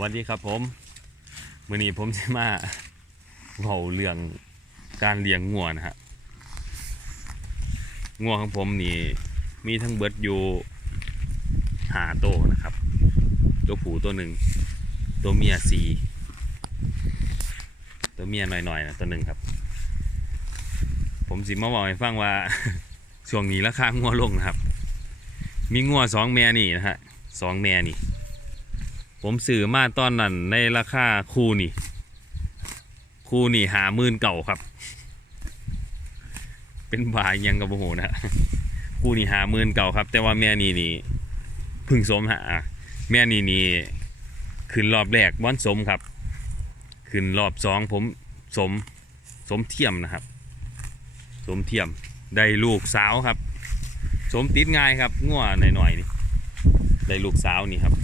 วัสดีครับผมมื่อนี้ผมจะมาเผาเรื่องการเลี้ยงงัวนะฮะงัวของผมนี่มีทั้งเบิดอยู่หาโตนะครับ ตัวผู้ตัวหนึ่ง ตัวเมียสี่ตัวเมียหน่อยๆนะตัวหนึ่งครับ ผมสิมาบอกให้ฟังว่าช่วงนี้ราคางัวลงนะครับ มีงัวสองแม่นี่นะฮะสองแม่นี่ ผมซื้อมาตอนนั้นในราคาคูนี่ คูนี่หาหมื่นเก่าครับ เป็นบายยังกับโอ้โหนะคูนี่หาหมื่นเก่าครับ แต่ว่าแม่นี่นี่พึ่งสมฮะแม่นี่นี่ขึ้นรอบแรกบ้อนสมครับ ขึ้นรอบสองผมสมสมเทียมนะครับ สมเทียมได้ลูกสาวครับ สมติดง่ายครับง่วหน่อยๆนี่ได้ลูกสาวนี่ครับ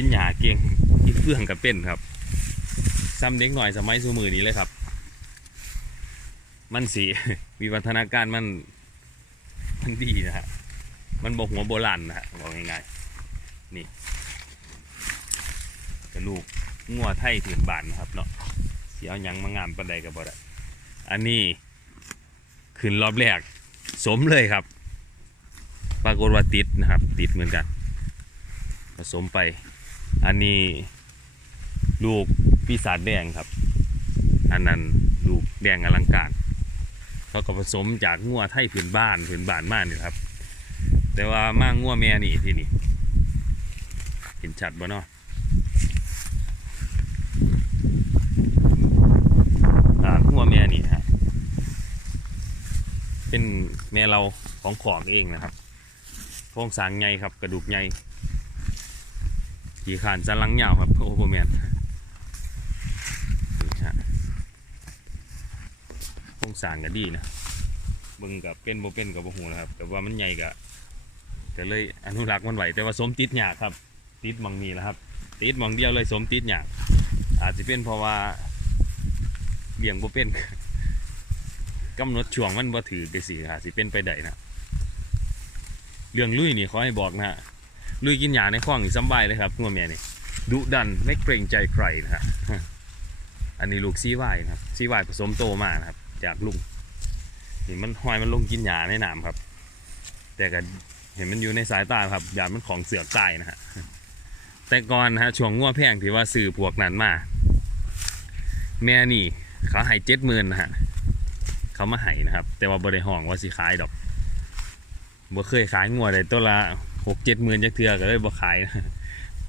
กินหยาเก่งกินเฟื่องกับเป็นครับซ้ำเด็กหน่อยสมัยสูมือนี้เลยครับ มันสีวิวัฒนาการมันมันดีนะฮะมันบอกหัวโบราณนะฮะบอกง่ายๆนี่กระลูกงัวไทยถืนบานนะครับเนาะเสียเอายังมางามปันใดกับบ่ได้อันนี้ขึ้นรอบแรก สมเลยครับ ปรากฏว่าติดนะครับ ติดเหมือนกันผสมไป อันนี้ลูกปีศาจแดงครับ อันนั้นลูกแดงอลังการเขาก็ผสมจากงัวไทยผืนบ้านผืนบ้านมากนี่ครับ แต่ว่ามางัวแม่นี่ที่นี่เห็นชัดบ่เนาะอ่างัวแม่นี่ฮะเป็นแม่เราของของเองนะครับโครงสร้างใหญ่ครับกระดูกใหญ่ ขี่ขานสันหลังยาวครับโอ้โหแมนฮะโครงสร้างก็ดีนะบิ่งกับเป็นโบเป็นกับบ่ฮู้นะครับ แต่ว่ามันใหญ่ก็ก็เลยอนุรักษ์มันไหวแต่ว่าสมติดหยากครับ ติดมองนีแหละครับ ติดมองเดียวเลยสมติดหยากอาจจะเป็นเพราะว่าเลี้ยงโบเป็นกำหนดช่วงมันบ่ถือไปสิอาจสิเป็นไปได้นะเรื่องลุยนี่ขอให้บอกนะฮะ ลุยกินหยาในคลองนี่สบายเลยครับงัวแม่นี่ดุดันไม่เกรงใจใครนะฮะอันนี้ลูกซีวายนะครับซีวายผสมโตมานะครับ จากลุงนี่มันหอยมันลงกินหยาในน้ำครับ แต่ก็เห็นมันอยู่ในสายตาครับหยามันของเสือกตายนะฮะแต่ก่อนนะฮะช่วงงัวแพงที่ว่าซื้อพวกนั้นมาแม่นี่เขาให้เจ็ดหมื่นนะฮะเขามาให้นะครับ แต่ว่าบริห้องว่าสิขายดอกบ่เคยขายงัวได้ตัวละ หกเจ็ดหมื่นจักเทือก็เลยบ่ขายนะ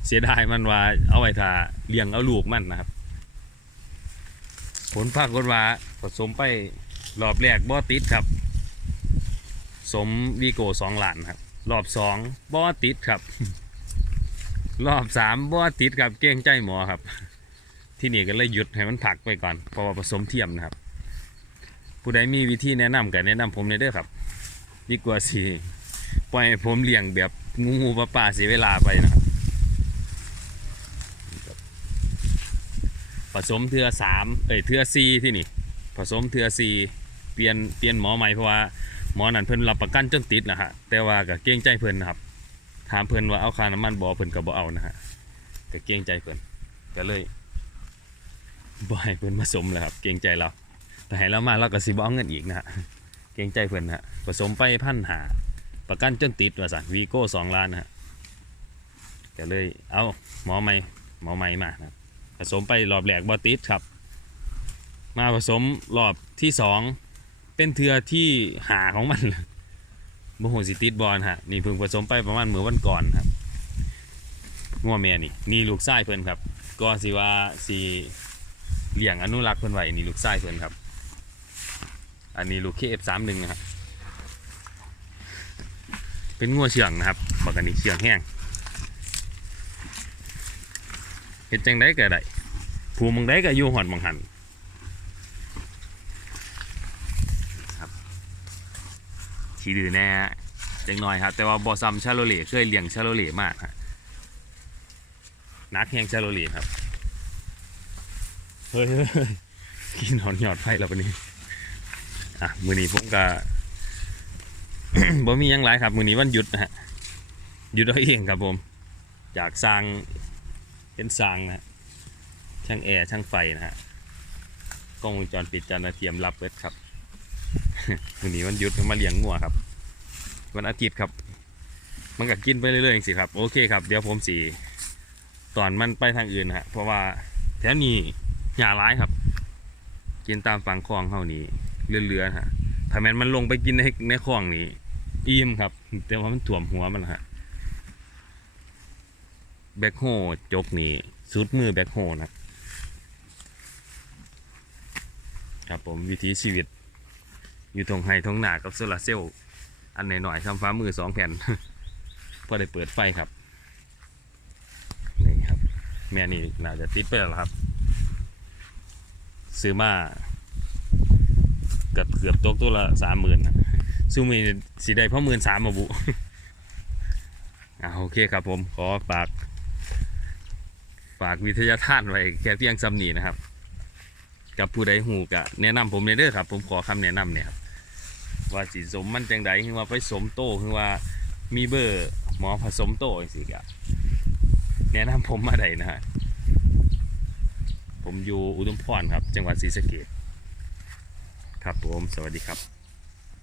เสียดายมันว่าเอาไว้ถ้าเลี้ยงเอาลูกมันนะครับ ผลปรากฏว่าผสมไปรอบแรกบ่ติดครับ สมวีโก้สองหลานครับ รอบสองบ่ติดครับ รอบสามบ่ติดครับเกรงใจหมอครับ ที่นี่ก็เลยหยุดให้มันผักไปก่อนเพราะว่าผสมเทียมนะครับ ผู้ใดมีวิธีแนะนำก็แนะนำผมเลยเด้อครับดีกว่าสิปล่อยให้ผมเลี้ยงแบบ งูปลาปลาเสียเวลาไปนะครับผสมเทือสามเอ้ยเทือซีที่นี่ ผสมเทือซีเปลี่ยนเปลี่ยนหมอใหม่เพราะว่าหมอนั่นเพิ่นรับประกันจนติดนะฮะแต่ว่าก็เกรงใจเพิ่นนะครับถามเพิ่นว่าเอาค่าน้ำมันบ่อเพิ่นก็บ่เอานะฮะก็เกรงใจเพิ่นก็เลยบ่ให้เพิ่นมาสมแล้วครับ เกรงใจเราแต่ให้เรามาเราก็สิบ่เอาเงินอีกนะฮะเกรงใจเพิ่นนะฮะผสมไปพันหา ประกันจนติดว่าสันวีโก้สองล้านนะฮะก็เลยเอาหมอใหม่หมอใหม่มานะผสมไปรอบแรกบอติดครับ มาผสมรอบที่สองเป็นเทือที่หาของมันโมโหสิติดบอลฮะนี่เพิ่งผสมไปประมาณเมื่อวันก่อนครับงัวแม่นี่นี่ลูกไส้เพิ่นครับก็สิว่าสิเหลี้ยงอนุรักษ์เพิ่นไหวนี่ลูกไส้เพิ่นครับ อันนี้ลูกเคเอฟสามหนึ่งครับ เป็นงัวเชื่องนะครับบอกกันนี่เชื่องแห้งเห็ดจังได้ก็ได้ผูมังได้ก็อยู่หอดมังหันครับขี้ดื้อแน่จังหน่อยครับ แต่ว่าบอซัมชาโลเล่เคยเลี้ยงชาโลเล่มากฮะนักแห้งชาโลเล่ครับเฮ้ยเฮ้ยเฮ้ยกินหอนหยอดไฟแล้วปะนี้อะมือนี้ผมก็ บ่มียังหลายครับมือนี้วันหยุดนะฮะหยุดเอาเองครับผมอยากสร้างเป็นสร้างนะฮะช่างแอร์ช่างไฟนะฮะกล้องวงจรปิดจานเทียมรับเบิดครับวันนี้วันหยุดมาเลี้ยงงัวครับ วันอาทิตย์ครับมันก็กินไปเรื่อยๆสิครับโอเคครับเดี๋ยวผมสีตอนมันไปทางอื่นนะฮะเพราะว่าแถวนี้หญ้าร้ายครับ กินตามฝั่งคลองเท่านี้เรือๆนะฮะ ถ้าแมนมันลงไปกินในในคลองนี้อิ่มครับ แต่ว่ามันถ่วมหัวมันนะฮะแบ็คโฮจกนี่สุดมือแบ็คโฮนะครับผมวิถีชีวิต อยู่ตรงไฮทงหนากับโซลาร์เซลล์อันหน่อยๆทำฟ้ามือสองแผ่นพอได้เปิดไฟครับนี่ครับ แม่นี่น่าจะติดไปแล้วครับ ซื้อมา เกือบเกือบตกตัวละสามหมื่นซูมีสีได้พราะหมื่นสามมาบุอ่าโอเคครับผมขอฝาก ฝากวิทยาทานไว้แค่เพียงซ้ำนี้นะครับ กับผู้ใดหูกะแนะนำผมเลยเด้อครับ ผมขอคำแนะนำเนี่ยครับว่าสีสมมันจังใดคือว่าไปสมโตคือว่ามีเบอร์หมอผสมโตจังซี่กะแนะนำผมมาได้นะฮะผมอยู่อุดมพรครับ จังหวัดศรีสะเกษ ครับผม สวัสดีครับ